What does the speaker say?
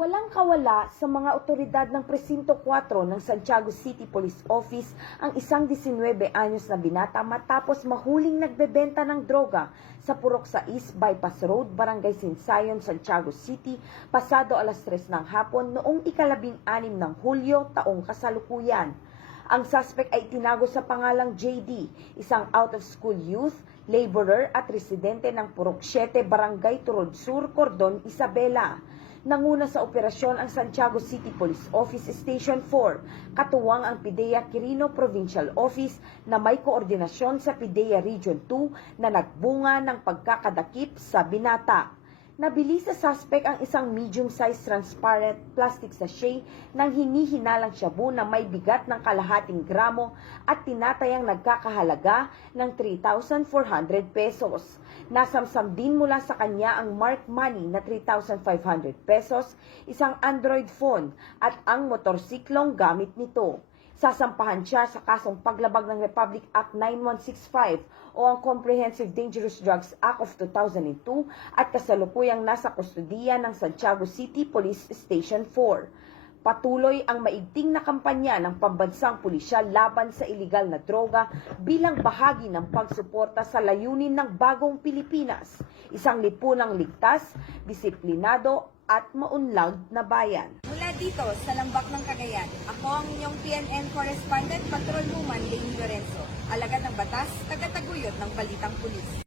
Walang kawala sa mga otoridad ng Presinto 4 ng Santiago City Police Office ang isang 19 anyos na binata matapos mahuling nagbebenta ng droga sa purok sa East Bypass Road, Barangay Sinsayon, Santiago City, pasado alas 3 ng hapon noong ika-16 ng Hulyo taong kasalukuyan. Ang suspect ay tinago sa pangalang JD, isang out-of-school youth, laborer at residente ng Purok 7, Barangay Turod Sur, Cordon, Isabela. Nanguna sa operasyon ang Santiago City Police Office Station 4, katuwang ang PIDEA Quirino Provincial Office na may koordinasyon sa PIDEA Region 2 na nagbunga ng pagkakadakip sa binata. Nabili sa suspect ang isang medium-sized transparent plastic sachet ng hinihinalang shabu na may bigat ng kalahating gramo at tinatayang nagkakahalaga ng 3,400 pesos. Nasamsam din mula sa kanya ang marked money na 3,500 pesos, isang Android phone at ang motorsiklong gamit nito. Sasampahan siya sa kasong paglabag ng Republic Act 9165 o ang Comprehensive Dangerous Drugs Act of 2002 at kasalukuyang nasa kustudiya ng Santiago City Police Station 4. Patuloy ang maigting na kampanya ng pambansang pulisya laban sa iligal na droga bilang bahagi ng pagsuporta sa layunin ng bagong Pilipinas, isang lipunang ligtas, disiplinado at maunlad na bayan. Mula dito sa Lambak ng Cagayan, ako ang inyong PNN Correspondent Patrolwoman Lane Lorenzo, alagad ng batas, tagataguyod ng Balitang Pulis.